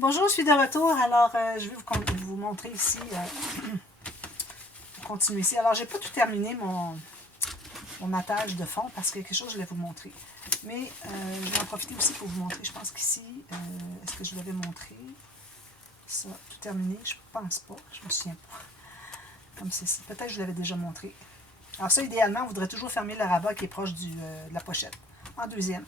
Bonjour, je suis de retour. Alors, je vais vous montrer ici, continuer ici. Alors, je n'ai pas tout terminé mon matage de fond parce qu'il y a quelque chose que je voulais vous montrer. Mais je vais en profiter aussi pour vous montrer. Je pense qu'ici, est-ce que je l'avais montré? Ça, tout terminé, je pense pas. Je me souviens pas. Comme ceci. Peut-être que je l'avais déjà montré. Alors ça, idéalement, on voudrait toujours fermer le rabat qui est proche de la pochette. En deuxième.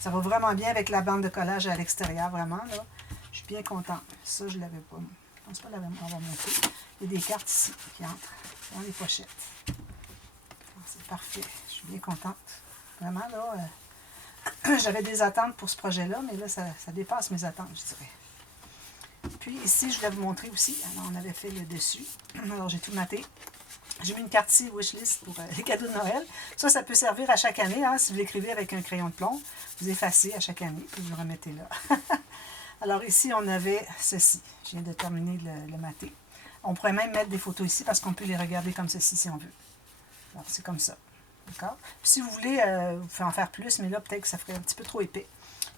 Ça va vraiment bien avec la bande de collage à l'extérieur, vraiment, là. Je suis bien contente. Ça, je ne l'avais pas. Je pense pas l'avoir montré. Il y a des cartes ici qui entrent dans les pochettes. C'est parfait. Je suis bien contente. Vraiment, là, j'avais des attentes pour ce projet-là, mais là, ça dépasse mes attentes, je dirais. Puis ici, je voulais vous montrer aussi. Alors, on avait fait le dessus. Alors, j'ai tout maté. J'ai mis une carte ici, wishlist, pour les cadeaux de Noël. Ça peut servir à chaque année. Hein, si vous l'écrivez avec un crayon de plomb, vous effacez à chaque année, puis vous le remettez là. Alors ici, on avait ceci. Je viens de terminer le maté. On pourrait même mettre des photos ici parce qu'on peut les regarder comme ceci si on veut. Alors, c'est comme ça. D'accord? Si vous voulez, vous pouvez en faire plus, mais là, peut-être que ça ferait un petit peu trop épais.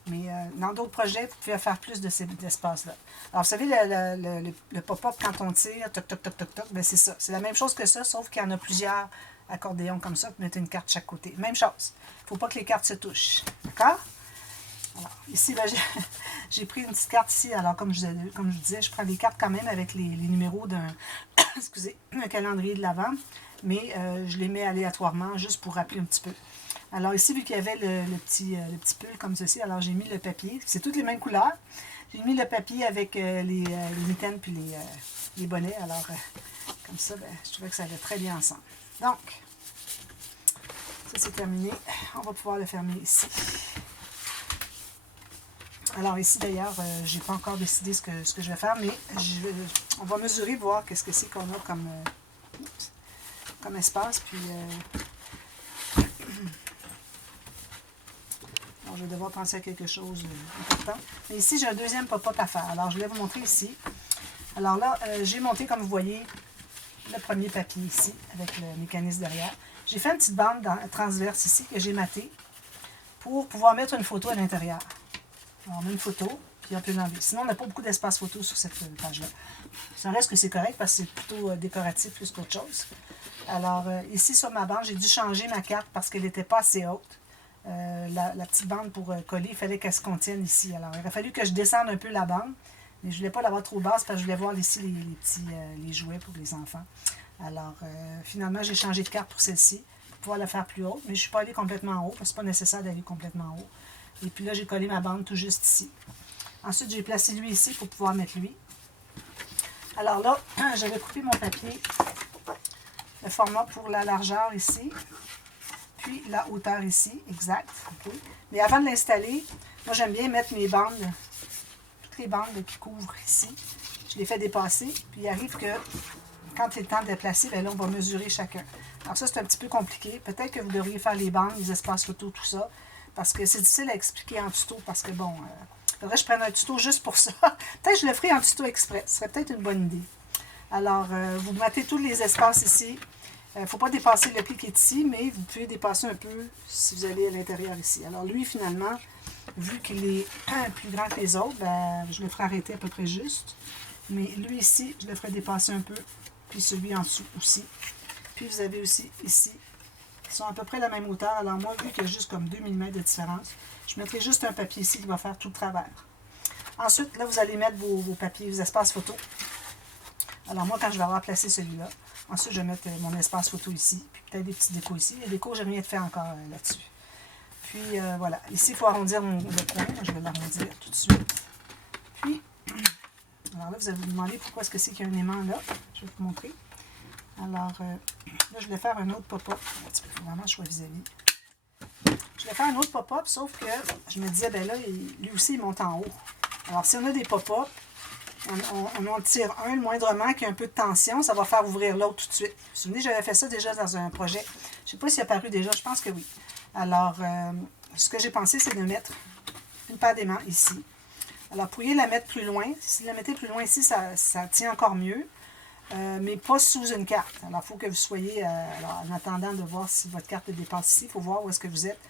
Mais dans d'autres projets, vous pouvez faire plus de cet espace-là. Alors, vous savez, le pop-up, quand on tire, toc, toc, toc, toc, toc, bien c'est ça. C'est la même chose que ça, sauf qu'il y en a plusieurs accordéons comme ça, pour mettre une carte de chaque côté. Même chose. Il ne faut pas que les cartes se touchent. D'accord? Alors, ici, j'ai pris une petite carte ici. Alors, comme je disais, je prends des cartes quand même avec les numéros d'un excusez, un calendrier de l'Avent, mais je les mets aléatoirement juste pour rappeler un petit peu. Alors ici, vu qu'il y avait le petit pull comme ceci, alors j'ai mis le papier. C'est toutes les mêmes couleurs. J'ai mis le papier avec les mitaines puis les bonnets. Alors, comme ça, je trouvais que ça allait très bien ensemble. Donc, ça c'est terminé. On va pouvoir le fermer ici. Alors ici, d'ailleurs, je n'ai pas encore décidé ce que je vais faire, mais on va mesurer, voir qu'est-ce que c'est qu'on a comme espace. Puis, alors, je vais devoir penser à quelque chose d'important. Mais ici, j'ai un deuxième pop-up à faire. Alors, je vais vous montrer ici. Alors là, j'ai monté, comme vous voyez, le premier papier ici, avec le mécanisme derrière. J'ai fait une petite bande transverse ici que j'ai matée pour pouvoir mettre une photo à l'intérieur. Alors, on met une photo, puis on peut l'enlever. Sinon, on n'a pas beaucoup d'espace photo sur cette page-là. Ça reste que c'est correct parce que c'est plutôt décoratif plus qu'autre chose. Alors, ici, sur ma bande, j'ai dû changer ma carte parce qu'elle n'était pas assez haute. La petite bande pour coller, il fallait qu'elle se contienne ici. Alors, il a fallu que je descende un peu la bande, mais je ne voulais pas l'avoir trop basse parce que je voulais voir ici les jouets pour les enfants. Alors, finalement, j'ai changé de carte pour celle-ci, pour pouvoir la faire plus haute, mais je ne suis pas allée complètement en haut, parce que ce n'est pas nécessaire d'aller complètement en haut. Et puis là, j'ai collé ma bande tout juste ici. Ensuite, j'ai placé lui ici pour pouvoir mettre lui. Alors là, j'avais coupé mon papier, le format pour la largeur ici, puis la hauteur ici, exact. Okay. Mais avant de l'installer, moi j'aime bien mettre mes bandes, toutes les bandes qui couvrent ici. Je les fais dépasser, puis il arrive que quand c'est le temps de les placer, bien là, on va mesurer chacun. Alors ça, c'est un petit peu compliqué. Peut-être que vous devriez faire les bandes, les espaces photo, tout ça, parce que c'est difficile à expliquer en tuto, parce que bon, il faudrait que je prenne un tuto juste pour ça. Peut-être que je le ferai en tuto exprès, ce serait peut-être une bonne idée. Alors, vous mettez tous les espaces ici. Il ne faut pas dépasser le pli qui est ici, mais vous pouvez dépasser un peu si vous allez à l'intérieur ici. Alors lui, finalement, vu qu'il est plus grand que les autres, ben, je le ferai arrêter à peu près juste. Mais lui ici, je le ferai dépasser un peu, puis celui en dessous aussi. Puis vous avez aussi ici, qui sont à peu près la même hauteur. Alors moi, vu qu'il y a juste comme 2 mm de différence, je mettrai juste un papier ici qui va faire tout le travers. Ensuite, là, vous allez mettre vos papiers, vos espaces photo. Alors moi, quand je vais avoir placé celui-là, ensuite, je vais mettre mon espace photo ici, puis peut-être des petits décos ici. Les décos, je n'ai rien de fait encore là-dessus. Puis voilà. Ici, il faut arrondir le coin. Je vais l'arrondir tout de suite. Puis, alors là, vous allez vous demander pourquoi est-ce que c'est qu'il y a un aimant là. Je vais vous montrer. Alors, là, je vais faire un autre pop-up. Il faut vraiment que je sois vis-à-vis. Je vais faire un autre pop-up, sauf que je me disais, ben là, lui aussi, il monte en haut. Alors, si on a des pop-up, on en tire un le moindrement qui a un peu de tension, ça va faire ouvrir l'autre tout de suite. Vous vous souvenez, j'avais fait ça déjà dans un projet. Je ne sais pas s'il est apparu déjà, je pense que oui. Alors, ce que j'ai pensé, c'est de mettre une paire d'aimants ici. Alors, vous pourriez la mettre plus loin. Si vous la mettez plus loin ici, ça tient encore mieux, mais pas sous une carte. Alors, il faut que vous soyez, en attendant de voir si votre carte dépasse ici, il faut voir où est-ce que vous êtes,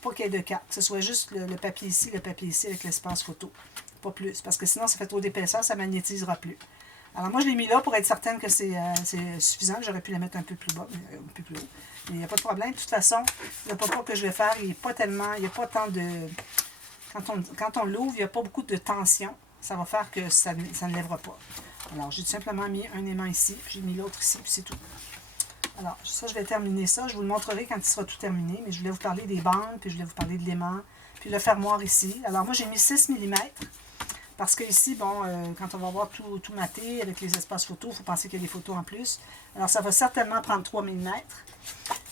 pour pas qu'il y ait de carte. Que ce soit juste le papier ici avec l'espace photo. pas plus, parce que sinon ça fait trop d'épaisseur, ça ne magnétisera plus. Alors moi je l'ai mis là pour être certaine que c'est suffisant. J'aurais pu la mettre un peu plus bas, mais un peu plus haut. Mais il n'y a pas de problème. De toute façon, le papa que je vais faire, il n'y a pas tellement, il n'y a pas tant de... Quand on l'ouvre, il n'y a pas beaucoup de tension. Ça va faire que ça ne lèvera pas. Alors j'ai simplement mis un aimant ici, puis j'ai mis l'autre ici, puis c'est tout. Alors ça, je vais terminer ça. Je vous le montrerai quand il sera tout terminé, mais je voulais vous parler des bandes, puis je voulais vous parler de l'aimant, puis le fermoir ici. Alors moi j'ai mis 6 mm. Parce que ici, bon, quand on va voir tout maté avec les espaces photos, il faut penser qu'il y a des photos en plus. Alors, ça va certainement prendre 3 mm.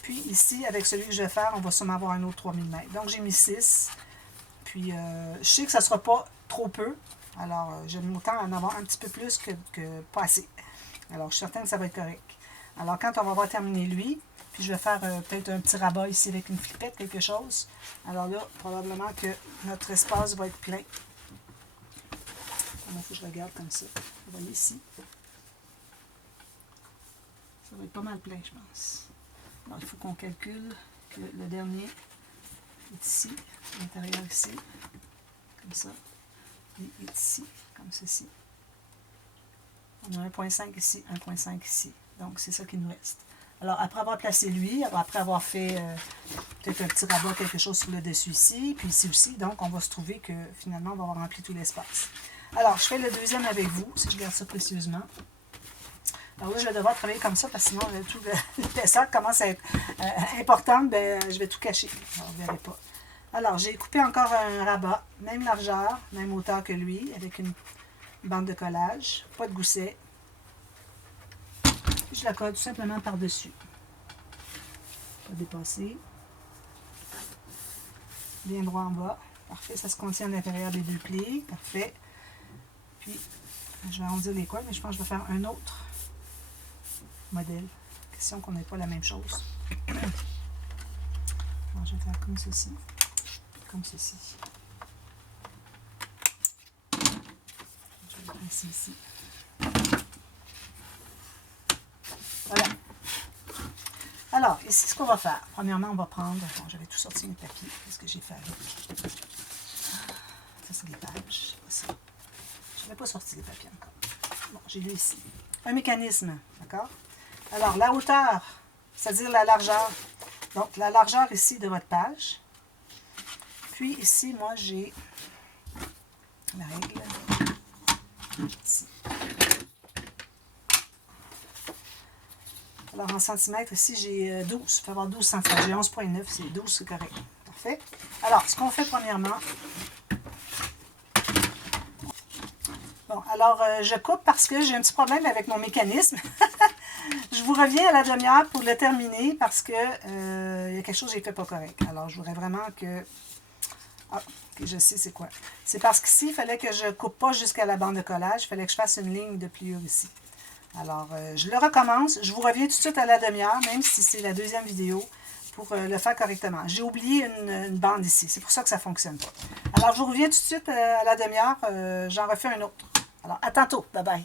Puis ici, avec celui que je vais faire, on va sûrement avoir un autre 3 mm. Donc, j'ai mis 6. Puis, je sais que ça ne sera pas trop peu. Alors, j'aime autant en avoir un petit peu plus que pas assez. Alors, je suis certaine que ça va être correct. Alors, quand on va avoir terminé lui, puis je vais faire peut-être un petit rabat ici avec une flippette, quelque chose. Alors là, probablement que notre espace va être plein. Il faut que je regarde comme ça. Vous voyez ici. Ça va être pas mal plein, je pense. Alors, il faut qu'on calcule que le dernier est ici, à l'intérieur ici, comme ça. Et est ici, comme ceci. On a 1,5 ici, 1,5 ici. Donc, c'est ça qui nous reste. Alors, après avoir placé lui, après avoir fait peut-être un petit rabat, quelque chose sur le dessus ici, puis ici aussi, donc on va se trouver que finalement, on va avoir rempli tout l'espace. Alors, je fais le deuxième avec vous, si je garde ça précieusement. Alors là, je vais devoir travailler comme ça, parce que sinon, tout l'épaisseur commence à être importante, ben, je vais tout cacher. Alors, vous ne verrez pas. Alors, j'ai coupé encore un rabat, même largeur, même hauteur que lui, avec une bande de collage, pas de gousset. Puis je la colle tout simplement par-dessus. Pas dépasser. Bien droit en bas. Parfait, ça se contient à l'intérieur des deux plis. Parfait. Puis, je vais arrondir les coins, mais je pense que je vais faire un autre modèle. Question qu'on n'ait pas la même chose. Alors, je vais faire comme ceci. Comme ceci. Je vais le placer ici. Voilà. Alors, ici, ce qu'on va faire. Premièrement, on va prendre... Bon, j'avais tout sorti mes papiers. Qu'est-ce que j'ai fait avec? Ça, c'est des pages. C'est ça. Je n'avais pas sorti les papiers encore. Bon, j'ai lu ici. Un mécanisme, d'accord? Alors, la hauteur, c'est-à-dire la largeur. Donc, la largeur ici de votre page. Puis, ici, moi, j'ai la règle. Ici. Alors, en centimètres, ici, j'ai 12. Il faut avoir 12 centimètres. J'ai 11,9. C'est 12, c'est correct. Parfait. Alors, ce qu'on fait premièrement... Bon, alors, je coupe parce que j'ai un petit problème avec mon mécanisme. Je vous reviens à la demi-heure pour le terminer parce que il y a quelque chose que j'ai fait pas correct. Alors, je voudrais vraiment que... Ah, ok, je sais c'est quoi. C'est parce qu'ici, il fallait que je coupe pas jusqu'à la bande de collage. Il fallait que je fasse une ligne de pliure ici. Alors, je le recommence. Je vous reviens tout de suite à la demi-heure, même si c'est la deuxième vidéo, pour le faire correctement. J'ai oublié une bande ici. C'est pour ça que ça ne fonctionne pas. Alors, je vous reviens tout de suite à la demi-heure. J'en refais un autre. Alors, à tantôt. Bye bye.